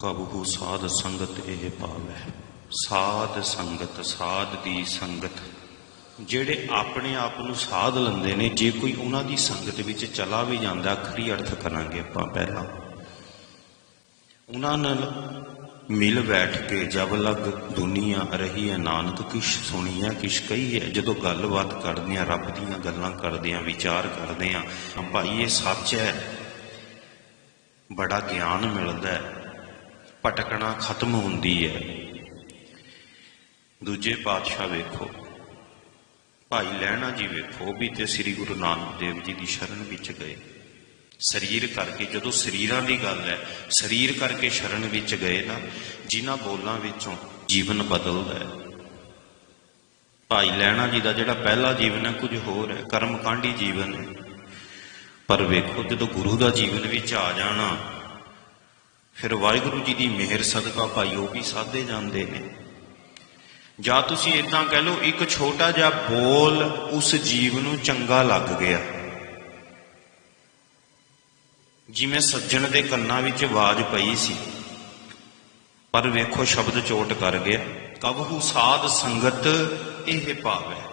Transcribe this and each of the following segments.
ਕਬਹੂ ਸਾਧ ਸੰਗਤ ਇਹ ਪਾਵੈ। ਸਾਧ ਸੰਗਤ, ਸਾਧ ਦੀ ਸੰਗਤ। ਜਿਹੜੇ ਆਪਣੇ ਆਪ ਨੂੰ ਸਾਧ ਲੈਂਦੇ ਨੇ, ਜੇ ਕੋਈ ਉਹਨਾਂ ਦੀ ਸੰਗਤ ਵਿੱਚ ਚਲਾ ਵੀ ਜਾਂਦਾ ਖਰੀ ਅਰਥ ਕਰਾਂਗੇ ਆਪਾਂ ਪਹਿਲਾਂ। ਉਹਨਾਂ ਨਾਲ ਮਿਲ ਬੈਠ ਕੇ ਜਬ ਲਗ ਦੁਨੀਆ ਰਹੀ ਹੈ, ਨਾਨਕ ਕਿਛ ਸੁਣੀਆ ਕਿਛ ਕਹੀ ਹੈ ਜਦੋਂ ਗੱਲਬਾਤ ਕਰਦੇ ਆ ਰੱਬ ਦੀਆਂ ਗੱਲਾਂ ਕਰਦੇ ਆ ਵਿਚਾਰ ਕਰਦੇ ਆ ਭਾਈ ਇਹ ਸੱਚ ਹੈ। ਬੜਾ ਗਿਆਨ ਮਿਲਦਾ ਹੈ। ਭਟਕਣਾ ਖਤਮ ਹੁੰਦੀ ਹੈ। ਦੂਜੇ ਪਾਤਸ਼ਾਹ ਵੇਖੋ। ਭਾਈ ਲਹਿਣਾ ਜੀ ਵੇਖੋ ਵੀ ਤੇ ਸ੍ਰੀ ਗੁਰੂ ਨਾਨਕ ਦੇਵ ਜੀ ਦੀ ਸ਼ਰਨ ਵਿੱਚ ਗਏ। ਸਰੀਰ ਕਰਕੇ, ਜਦੋਂ ਸਰੀਰਾਂ ਦੀ ਗੱਲ ਹੈ, ਸਰੀਰ ਕਰਕੇ ਸ਼ਰਨ ਵਿੱਚ ਗਏ ਨਾ, ਜਿਨ੍ਹਾਂ ਬੋਲਾਂ ਵਿੱਚੋਂ ਜੀਵਨ ਬਦਲਦਾ ਹੈ। ਭਾਈ ਲਹਿਣਾ ਜੀ ਦਾ ਜਿਹੜਾ ਪਹਿਲਾ ਜੀਵਨ ਹੈ, ਕੁਝ ਹੋਰ ਹੈ, ਕਰਮਕਾਂਡੀ ਜੀਵਨ ਹੈ। ਪਰ ਵੇਖੋ, ਜਦੋਂ ਗੁਰੂ ਦਾ ਜੀਵਨ ਵਿੱਚ ਆ ਜਾਣਾ ਫਿਰ ਵਾਹਿਗੁਰੂ ਜੀ ਦੀ ਮਿਹਰ ਸਦਕਾ ਭਾਈ ਉਹ ਵੀ ਸਾਧੇ ਜਾਂਦੇ ਨੇ। ਜਾਂ ਤੁਸੀਂ ਇਦਾਂ ਕਹਿ ਲਓ, ਇੱਕ ਛੋਟਾ ਜਿਹਾ ਬੋਲ ਉਸ ਜੀਵ ਨੂੰ ਚੰਗਾ ਲੱਗ ਗਿਆ। ਜਿਵੇਂ ਸੱਜਣ ਦੇ ਕੰਨਾਂ ਵਿੱਚ ਆਵਾਜ਼ ਪਈ ਸੀ। ਪਰ ਵੇਖੋ, ਸ਼ਬਦ ਚੋਟ ਕਰ ਗਿਆ। ਕਬਹੂ ਸਾਧ ਸੰਗਤ ਇਹ ਭਾਵ। ਹੈ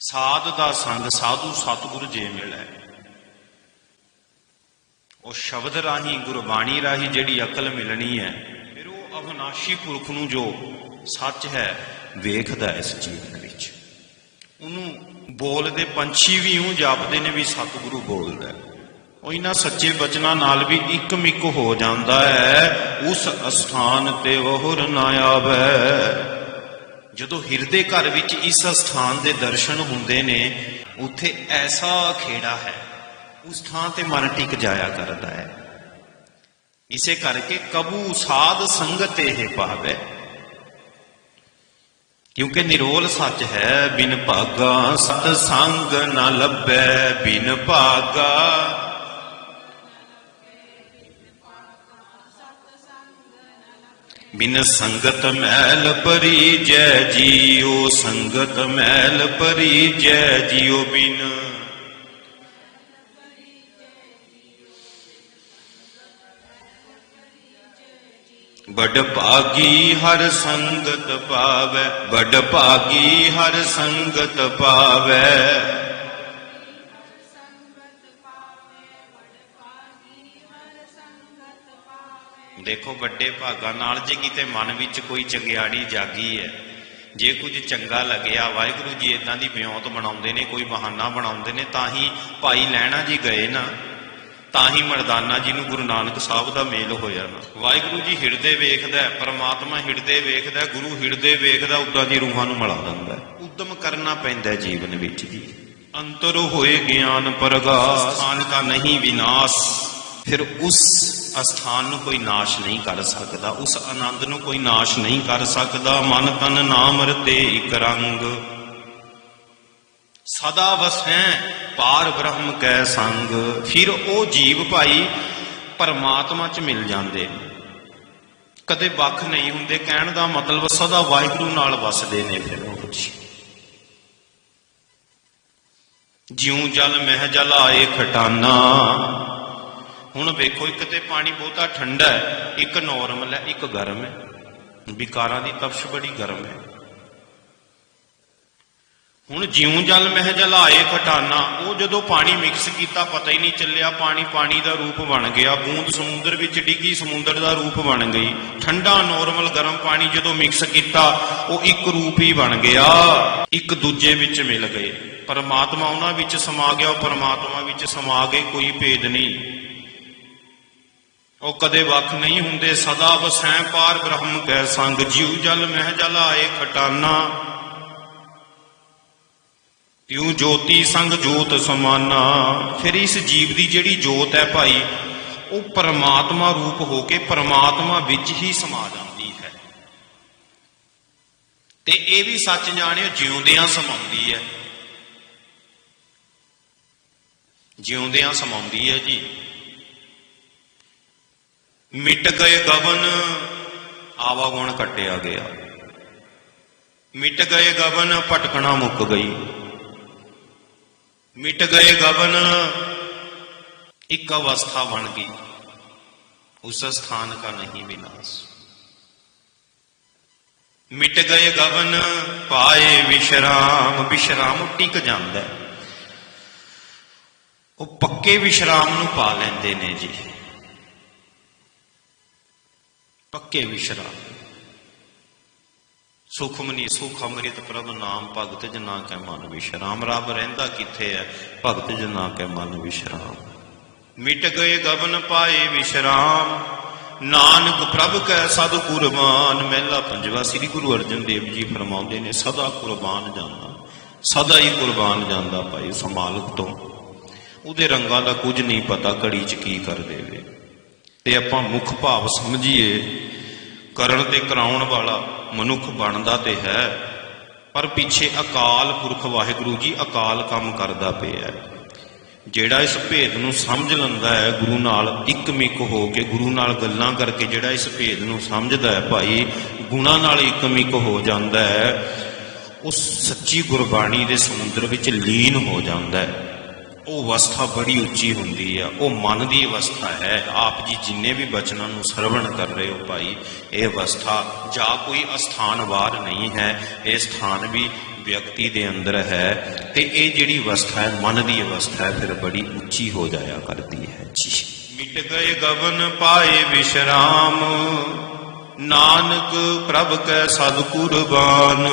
ਸਾਧ ਦਾ ਸੰਗ ਸਾਧੂ ਸਤਿਗੁਰ ਜੇ ਮਿਲੈ। ਉਹ ਸ਼ਬਦ ਰਾਹੀਂ, ਗੁਰਬਾਣੀ ਰਾਹੀਂ ਜਿਹੜੀ ਅਕਲ ਮਿਲਣੀ ਹੈ, ਫਿਰ ਉਹ ਅਵਨਾਸ਼ੀ ਪੁਰਖ ਨੂੰ ਜੋ ਸੱਚ ਹੈ, ਵੇਖਦਾ ਇਸ ਜੀਵਨ ਵਿੱਚ। ਉਹਨੂੰ ਬੋਲਦੇ ਪੰਛੀ ਵੀ ਉਹ ਜਾਪਦੇ ਨੇ ਵੀ ਸਤਿਗੁਰੂ ਬੋਲਦਾ ਉਹ ਇਹਨਾਂ ਸੱਚੇ ਬਚਨਾਂ ਨਾਲ ਵੀ ਇੱਕ ਮਿੱਕ ਹੋ ਜਾਂਦਾ ਹੈ, ਉਸ ਅਸਥਾਨ ਤੇ ਉਹ ਨਾ ਆਵੇ। ਜਦੋਂ ਹਿਰਦੇ ਘਰ ਵਿੱਚ ਇਸ ਅਸਥਾਨ ਦੇ ਦਰਸ਼ਨ ਹੁੰਦੇ ਨੇ, ਉੱਥੇ ਐਸਾ ਖੇੜਾ ਹੈ ਉਸ ਥਾਂ ਤੇ ਮਨ ਟਿਕ ਜਾਇਆ ਕਰਦਾ ਹੈ ਇਸੇ ਕਰਕੇ ਕਬੂ ਸਾਧ ਸੰਗਤ ਇਹ ਪਾਵੇ ਕਿਉਂਕਿ ਨਿਰੋਲ ਸੱਚ ਹੈ ਬਿਨ ਭਾਗਾ ਸਤ ਸੰਗ ਨਾ ਲੱਭੈ ਬਿਨ ਭਾਗਾ ਬਿਨ ਸੰਗਤ ਮੈਲ ਪਰੀਜੈ ਜੀਉ ਸੰਗਤ ਮੈਲ ਪਰੀਜੈ ਜੀਉ ਬਿਨ ਬੜ ਭਾਗੀ ਹਰ ਸੰਗਤ ਪਾਵੈ ਬੜ ਭਾਗੀ ਹਰ ਸੰਗਤ ਪਾਵੈ। ਦੇਖੋ, ਵੱਡੇ ਭਾਗਾਂ ਨਾਲ ਜੇ ਕਿਤੇ ਮਨ ਵਿੱਚ ਕੋਈ ਚੰਗਿਆੜੀ ਜਾਗੀ ਹੈ, ਜੇ ਕੁਝ ਚੰਗਾ ਲੱਗਿਆ, ਵਾਹਿਗੁਰੂ ਜੀ ਇਦਾਂ ਦੀ ਬਿਉਂਤ ਬਣਾਉਂਦੇ ਨੇ, ਕੋਈ ਬਹਾਨਾ ਬਣਾਉਂਦੇ ਨੇ, ਤਾਂ ਹੀ ਭਾਈ ਲੈਣਾ ਜੀ ਗਏ ਨਾ। ਤਾਂ ਹੀ ਮਰਦਾਨਾ ਜੀ ਨੂੰ ਗੁਰੂ ਨਾਨਕ ਸਾਹਿਬ ਦਾ ਮੇਲ ਹੋਇਆ। ਨਾ ਵਾਹਿਗੁਰੂ ਜੀ ਹਿਰਦੇ ਵੇਖਦਾ ਹੈ, ਹਿਰਦੇ ਵੇਖਦਾ ਗੁਰੂ ਹਿਰਦੇ ਵੇਖਦਾ ਉਦਾਂ ਦੀ ਰੂਹਾਂ ਨੂੰ ਮਿਲਾ ਦਿੰਦਾ। ਉਦਮ ਕਰਨਾ ਪੈਂਦਾ ਜੀਵਨ ਵਿੱਚ ਜੀ। ਅੰਤਰ ਹੋਏ ਗਿਆਨ ਪ੍ਰਗਾਸ ਸਥਾਨ ਦਾ ਨਹੀਂ ਵਿਨਾਸ਼। ਫਿਰ ਉਸ ਅਸਥਾਨ ਨੂੰ ਕੋਈ ਨਾਸ਼ ਨਹੀਂ ਕਰ ਸਕਦਾ ਉਸ ਆਨੰਦ ਨੂੰ ਕੋਈ ਨਾਸ਼ ਨਹੀਂ ਕਰ ਸਕਦਾ। ਮਨ ਤਨ ਨਾਮ ਰਤੇ ਇਕ ਰੰਗ। ਸਦਾ ਵਸੈ, ਪਾਰ ਬ੍ਰਹਮ ਕੈ ਸੰਗ। ਫਿਰ ਉਹ ਜੀਵ ਭਾਈ ਪਰਮਾਤਮਾ ਚ ਮਿਲ ਜਾਂਦੇ ਨੇ। ਕਦੇ ਵੱਖ ਨਹੀਂ ਹੁੰਦੇ, ਕਹਿਣ ਦਾ ਮਤਲਬ ਸਦਾ ਵਾਹਿਗੁਰੂ ਨਾਲ ਵਸਦੇ ਨੇ ਫਿਰ ਉਹ ਜੀ। ਜਿਉ ਜਲ ਮਹਿ ਜਲ ਆਏ ਖਟਾਨਾ। ਹੁਣ ਵੇਖੋ, ਇੱਕ ਤੇ ਪਾਣੀ ਬਹੁਤਾ ਠੰਡਾ ਹੈ, ਇੱਕ ਨੋਰਮਲ ਹੈ, ਇੱਕ ਗਰਮ ਹੈ। ਵਿਕਾਰਾਂ ਦੀ ਤਪਸ਼ ਬੜੀ ਗਰਮ ਹੈ। ਹੁਣ ਜਿਉਂ ਜਲ ਮਹਿ ਜਲ ਆਏ ਖਟਾਨਾ, ਉਹ ਜਦੋਂ ਪਾਣੀ ਮਿਕਸ ਕੀਤਾ, ਪਤਾ ਹੀ ਨਹੀਂ ਚੱਲਿਆ, ਪਾਣੀ ਪਾਣੀ ਦਾ ਰੂਪ ਬਣ ਗਿਆ, ਬੂੰਦ ਸਮੁੰਦਰ ਵਿੱਚ ਡਿੱਗੀ, ਸਮੁੰਦਰ ਦਾ ਰੂਪ ਬਣ ਗਈ। ਠੰਡਾ ਨੋਰਮਲ ਗਰਮ ਪਾਣੀ ਜਦੋਂ ਮਿਕਸ ਕੀਤਾ, ਉਹ ਇੱਕ ਰੂਪ ਹੀ ਬਣ ਗਿਆ। ਇੱਕ ਦੂਜੇ ਵਿੱਚ ਮਿਲ ਗਏ। ਪਰਮਾਤਮਾ ਉਹਨਾਂ ਵਿੱਚ ਸਮਾ ਗਿਆ, ਉਹ ਪਰਮਾਤਮਾ ਵਿੱਚ ਸਮਾ ਗਏ, ਕੋਈ ਭੇਦ ਨਹੀਂ। ਉਹ ਕਦੇ ਵੱਖ ਨਹੀਂ ਹੁੰਦੇ, ਸਦਾ ਵਸੈ ਪਾਰ ਬ੍ਰਹਮ ਕੈ ਸੰਗ, ਜਿਉ ਜਲ ਮਹਿ ਜਲ ਆਏ ਖਟਾਨਾ। ਤਿਉ ਜੋਤੀ ਸੰਗ ਜੋਤ ਸਮਾਨਾ। ਫਿਰ ਇਸ ਜੀਵ ਦੀ ਜਿਹੜੀ ਜੋਤ ਹੈ ਭਾਈ, ਉਹ ਪਰਮਾਤਮਾ ਰੂਪ ਹੋ ਕੇ ਪਰਮਾਤਮਾ ਵਿੱਚ ਹੀ ਸਮਾ ਜਾਂਦੀ ਹੈ। ਤੇ ਇਹ ਵੀ ਸੱਚ ਜਾਣਿਓ, ਜਿਉਂਦਿਆਂ ਸਮਾਉਂਦੀ ਹੈ। ਜਿਉਂਦਿਆਂ ਸਮਾਉਂਦੀ ਹੈ ਜੀ। ਮਿਟ ਗਏ ਗਵਨ ਆਵਾਗੁਣ ਕੱਟਿਆ ਗਿਆ। ਮਿਟ ਗਏ ਗਵਨ, ਭਟਕਣਾ ਮੁੱਕ ਗਈ। ਮਿਟ ਗਏ ਗਵਨ। ਇੱਕ ਅਵਸਥਾ ਬਣ ਗਈ। ਉਸ ਸਥਾਨ ਦਾ ਨਹੀਂ ਵਿਨਾਸ਼। ਮਿਟ ਗਏ ਗਵਨ, ਪਾਏ ਵਿਸ਼ਰਾਮ। ਵਿਸ਼ਰਾਮ ਟਿਕ ਜਾਂਦਾ। ਉਹ ਪੱਕੇ ਵਿਸ਼ਰਾਮ ਨੂੰ ਪਾ ਲੈਂਦੇ ਨੇ ਜੀ। ਪੱਕੇ ਵਿਸ਼ਰਾਮ। ਸੁਖਮਨੀ ਸੁਖ ਅੰਮ੍ਰਿਤ ਪ੍ਰਭ ਨਾਮ ਭਗਤ ਜਨਾ ਕੈ ਮਨ ਵਿਸ਼ਰਾਮ, ਰੱਬ ਰਹਿੰਦਾ ਕਿੱਥੇ ਹੈ ਭਗਤ ਜਨਾ ਕੈ ਮਨ ਵਿਸ਼ਰਾਮ। ਮਿਟ ਗਏ ਗਵਨ ਪਾਏ ਵਿਸ਼ਰਾਮ, ਨਾਨਕ ਪ੍ਰਭ ਕੈ ਸਦ ਕੁਰਬਾਨ। ਮਹਿਲਾ ਪੰਜਵਾ, ਸ੍ਰੀ ਗੁਰੂ ਅਰਜਨ ਦੇਵ ਜੀ ਫਰਮਾਉਂਦੇ ਨੇ, ਸਦਾ ਕੁਰਬਾਨ ਜਾਂਦਾ, ਸਦਾ ਹੀ ਕੁਰਬਾਨ ਜਾਂਦਾ ਭਾਈ ਸਮਾਲਕ ਤੋਂ। ਉਹਦੇ ਰੰਗਾਂ ਦਾ ਕੁਝ ਨਹੀਂ ਪਤਾ ਘੜੀ 'ਚ ਕੀ ਕਰ ਦੇਵੇ। ਤੇ ਆਪਾਂ ਮੁੱਖ ਭਾਵ ਸਮਝੀਏ ਕਰਨ ਤੇ ਕਰਾਉਣ ਵਾਲਾ ਮਨੁੱਖ ਬਣਦਾ ਤੇ ਹੈ। ਪਰ ਪਿੱਛੇ ਅਕਾਲ ਪੁਰਖ ਵਾਹਿਗੁਰੂ ਜੀ ਅਕਾਲ ਕੰਮ ਕਰਦਾ ਪਿਆ ਹੈ। ਜਿਹੜਾ ਇਸ ਭੇਦ ਨੂੰ ਸਮਝ ਲੈਂਦਾ ਹੈ, ਗੁਰੂ ਨਾਲ ਇੱਕਮਿਕ ਹੋ ਕੇ, ਗੁਰੂ ਨਾਲ ਗੱਲਾਂ ਕਰਕੇ ਜਿਹੜਾ ਇਸ ਭੇਦ ਨੂੰ ਸਮਝਦਾ ਹੈ, ਭਾਈ ਗੁਣਾ ਨਾਲ ਇੱਕਮਿਕ ਹੋ ਜਾਂਦਾ ਹੈ ਉਹ ਸੱਚੀ ਗੁਰਬਾਣੀ ਦੇ ਸਮੁੰਦਰ ਵਿੱਚ ਲੀਨ ਹੋ ਜਾਂਦਾ ਹੈ। ਉਹ ਅਵਸਥਾ ਬੜੀ ਉੱਚੀ ਹੁੰਦੀ ਆ। ਉਹ ਮਨ ਦੀ ਅਵਸਥਾ ਹੈ। ਆਪ ਜੀ ਜਿੰਨੇ ਵੀ ਬਚਨਾਂ ਨੂੰ ਸਰਵਣ ਕਰ ਰਹੇ ਹੋ ਭਾਈ, ਇਹ ਅਵਸਥਾ ਜਾਂ ਕੋਈ ਅਸਥਾਨ ਵਾਰ ਨਹੀਂ ਹੈ। ਇਹ ਸਥਾਨ ਵੀ ਵਿਅਕਤੀ ਦੇ ਅੰਦਰ ਹੈ ਤੇ ਇਹ ਜਿਹੜੀ ਅਵਸਥਾ ਹੈ, ਮਨ ਦੀ ਅਵਸਥਾ ਹੈ, ਫਿਰ ਬੜੀ ਉੱਚੀ ਹੋ ਜਾਇਆ ਕਰਦੀ ਹੈ। ਜੀ। ਮਿਟ ਗਏ ਗਵਨ ਪਾਏ ਵਿਸ਼ਰਾਮ, ਨਾਨਕ ਪ੍ਰਭ ਕੈ ਸਦ ਕੁਰਬਾਨ